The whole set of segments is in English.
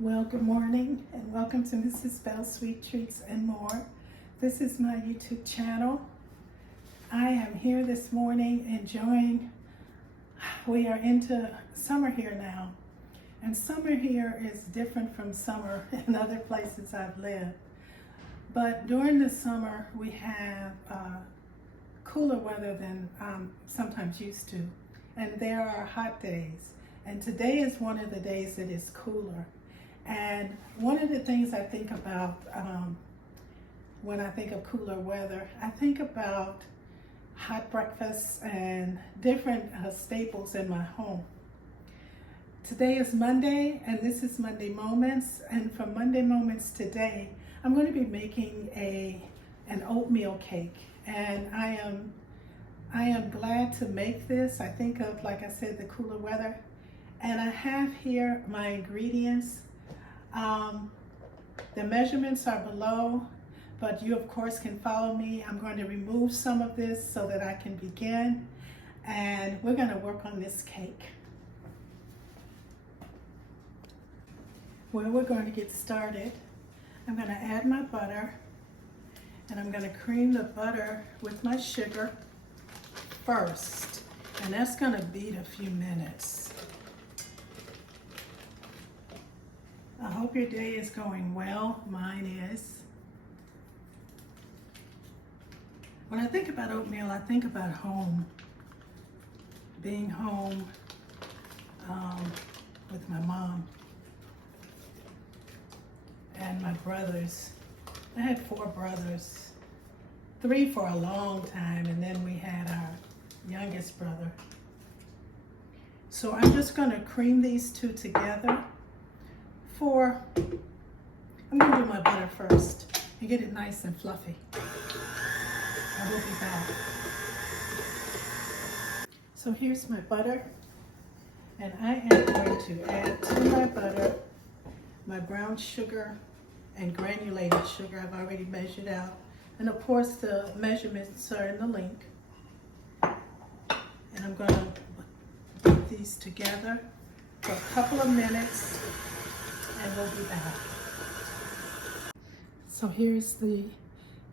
Well, good morning and welcome to Mrs. Bell's Sweet Treats and More. This is my YouTube channel. I am here this morning enjoying, we are into summer here now. And summer here is different from summer in other places I've lived. But during the summer, we have cooler weather than I'm sometimes used to. And there are hot days. And today is one of the days that is cooler. And one of the things I think about when I think of cooler weather, I think about hot breakfasts and different staples in my home. Today is Monday, and this is Monday Moments. And for Monday Moments today, I'm going to be making an oatmeal cake. And I am glad to make this. I think of, like I said, the cooler weather. And I have here my ingredients. The measurements are below, but you of course can follow me. I'm going to remove some of this so that I can begin, and we're going to work on this cake. Well, we're going to get started. I'm going to add my butter, and I'm going to cream the butter with my sugar first, and that's going to beat a few minutes. I hope your day is going well. Mine is. When I think about oatmeal, I think about home. Being home with my mom and my brothers. I had 4 brothers, 3 for a long time, and then we had our youngest brother. So I'm just going to cream these two together. I'm going to do my butter first and get it nice and fluffy. I will be back. So here's my butter, and I am going to add to my butter my brown sugar and granulated sugar. I've already measured out, and of course the measurements are in the link. And I'm going to put these together for a couple of minutes, and we'll be back. So here's the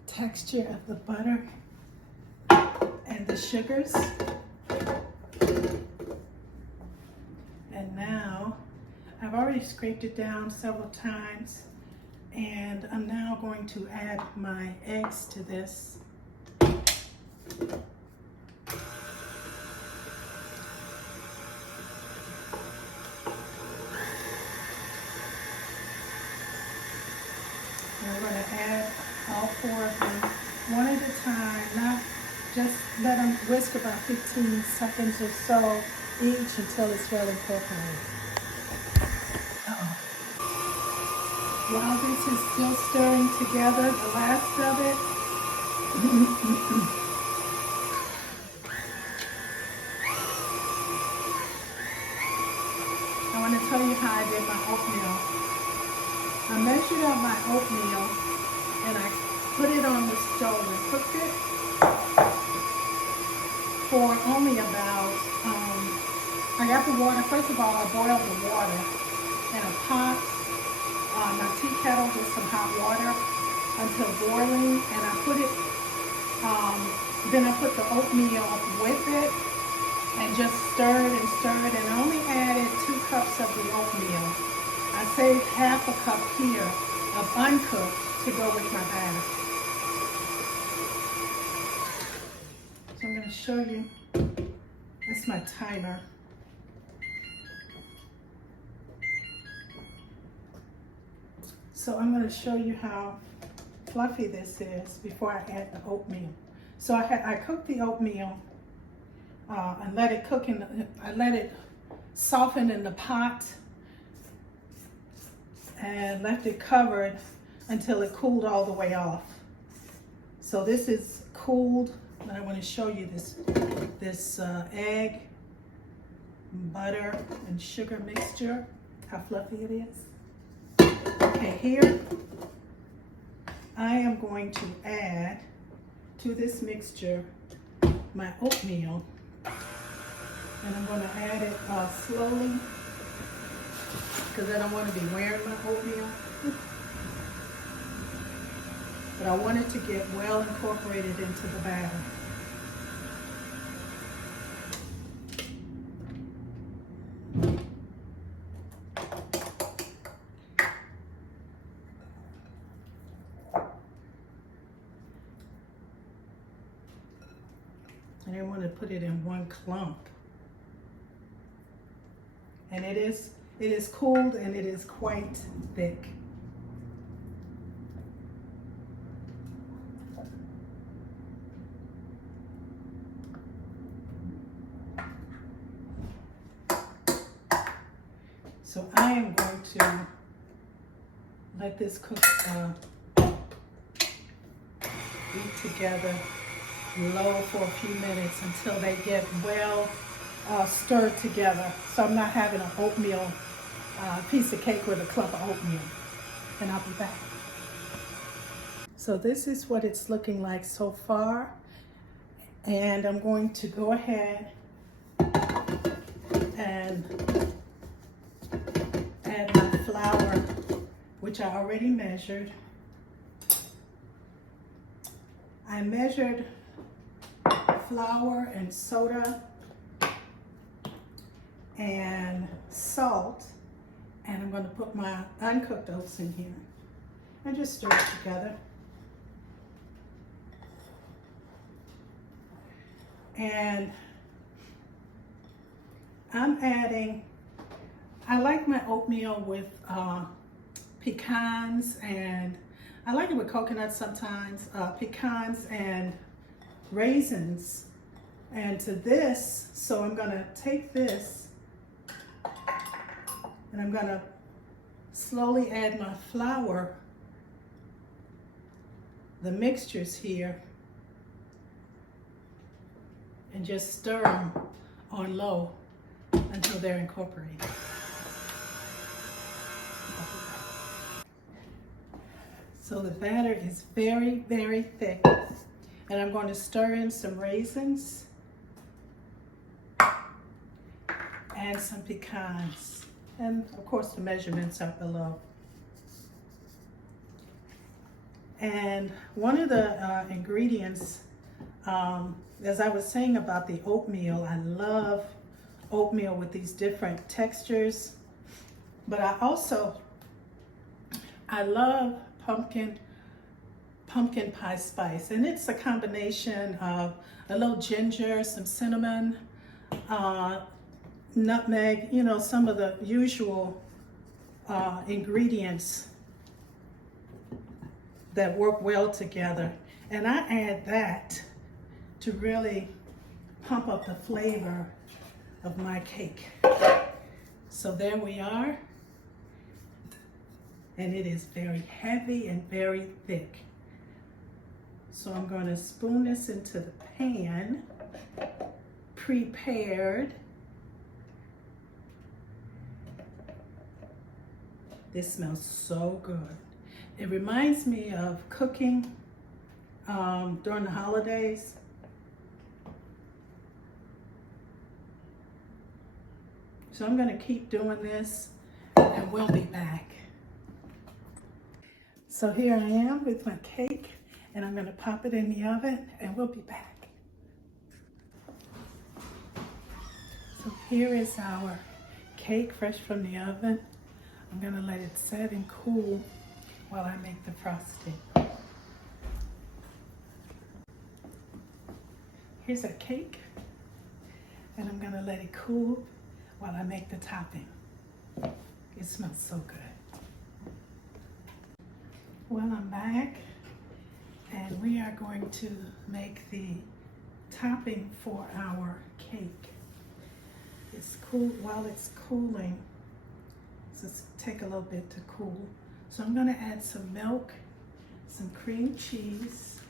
texture of the butter and the sugars. And now, I've already scraped it down several times, and I'm now going to add my eggs to this. We're going to add all 4 of them one at a time, not just let them whisk about 15 seconds or so each until it's well incorporated. While this is still stirring together, the last of it, I want to tell you how I did my oatmeal. I measured out my oatmeal and I put it on the stove and cooked it for only about, I got the water, first of all I boiled the water in a pot, my tea kettle with some hot water until boiling, and I put it, then I put the oatmeal with it and just stirred and stirred, and I only added 2 cups of the oatmeal. I saved half a cup here of uncooked to go with my batter. So I'm going to show you, that's my timer. So I'm going to show you how fluffy this is before I add the oatmeal. So I cooked the oatmeal and let it cook I let it soften in the pot and left it covered until it cooled all the way off. So this is cooled, and I want to show you this egg, butter, and sugar mixture, how fluffy it is. Okay, here I am going to add to this mixture my oatmeal, and I'm going to add it slowly because I don't want to be wearing my oatmeal. But I want it to get well incorporated into the batter. I didn't want to put it in one clump. And it is cooled and it is quite thick. So I am going to let this cook eat together low for a few minutes until they get well stirred together. So I'm not having an oatmeal piece of cake with a clump of oatmeal. And I'll be back. So this is what it's looking like so far. And I'm going to go ahead and add my flour, which I already measured. I measured flour and soda and salt, and I'm going to put my uncooked oats in here and just stir it together. And I'm adding, I like my oatmeal with pecans, and I like it with coconuts sometimes, pecans and raisins. And to this, so I'm gonna take this and I'm gonna slowly add my flour, the mixtures here, and just stir them on low until they're incorporated. So the batter is very, very thick. And I'm going to stir in some raisins and some pecans. And of course the measurements are below. And one of the ingredients, as I was saying about the oatmeal, I love oatmeal with these different textures. But I love pumpkin pie spice, and it's a combination of a little ginger, some cinnamon, nutmeg, you know, some of the usual ingredients that work well together. And I add that to really pump up the flavor of my cake. So there we are. And it is very heavy and very thick. So I'm going to spoon this into the pan, prepared. This smells so good. It reminds me of cooking during the holidays. So I'm going to keep doing this and we'll be back. So here I am with my cake, and I'm going to pop it in the oven and we'll be back. So here is our cake fresh from the oven. I'm going to let it set and cool while I make the frosting. Here's our cake, and I'm going to let it cool while I make the topping. It smells so good. Well, I'm back, and we are going to make the topping for our cake. It's cool while it's cooling. So it's take a little bit to cool. So I'm going to add some milk, some cream cheese.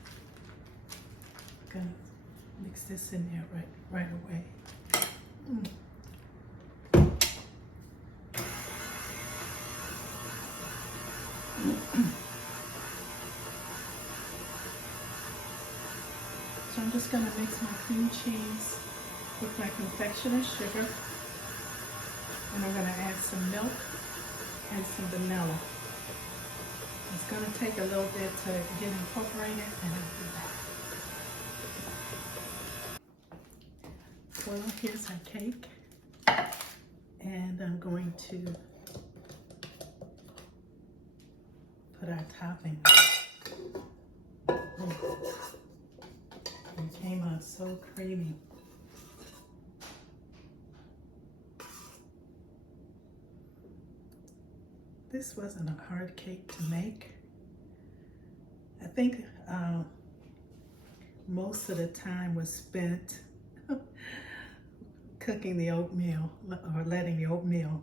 I'm going to mix this in there right away. So I'm just going to mix my cream cheese with my confectioner's sugar, and I'm going to add some milk and some vanilla. It's going to take a little bit to get incorporated, and I'll be back. Well, here's our cake, and I'm going to put our topping. It came out so creamy. This wasn't a hard cake to make. I think most of the time was spent cooking the oatmeal, or letting the oatmeal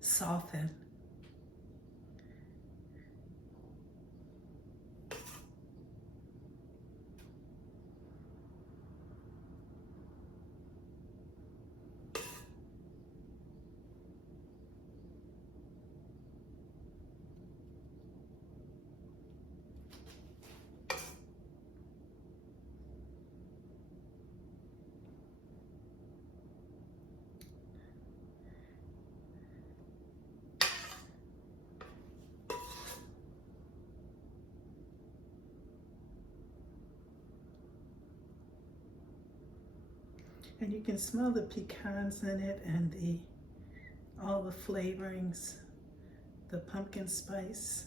soften. And you can smell the pecans in it, and all the flavorings, the pumpkin spice.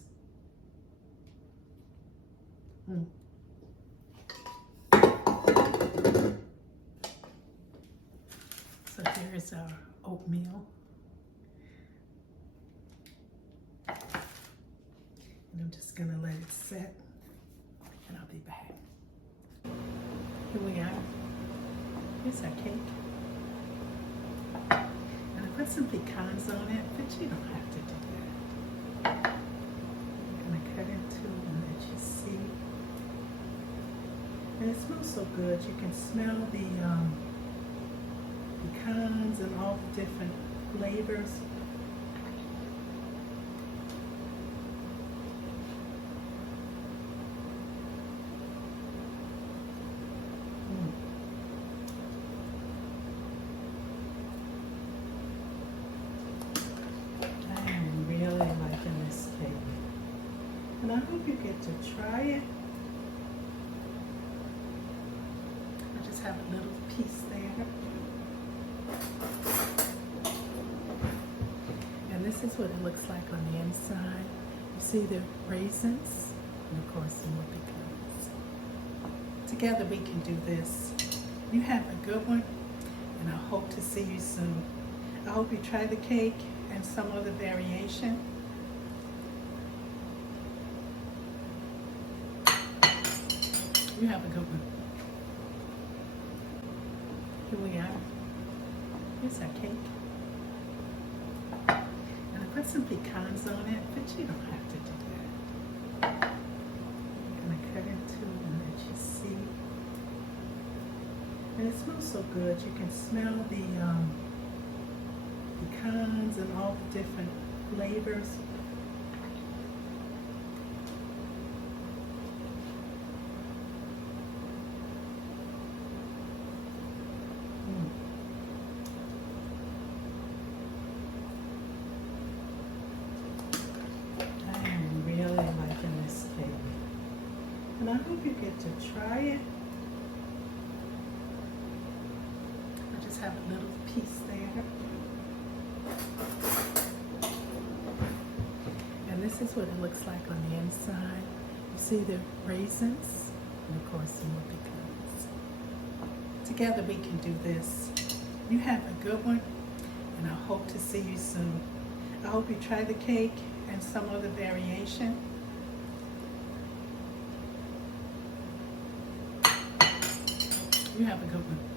So here's our oatmeal. And I'm just gonna let it set, and I'll be back. Here we are. Here's our cake. And I put some pecans on it, but you don't have to do that. I'm gonna cut into it and let you see. And it smells so good. You can smell the pecans and all the different flavors. And I hope you get to try it. I just have a little piece there. And this is what it looks like on the inside. You see the raisins, and of course some more pecans. Together we can do this. You have a good one, and I hope to see you soon. I hope you try the cake and some other variation. You have a good one. Here we are. Here's our cake. And I put some pecans on it, but you don't have to do that. I'm gonna cut into it and let you see. And it smells so good. You can smell the pecans and all the different flavors. And I hope you get to try it. I just have a little piece there. And this is what it looks like on the inside. You see the raisins, and of course some more pecans. Together we can do this. You have a good one, and I hope to see you soon. I hope you try the cake and some other variation. You have a good one.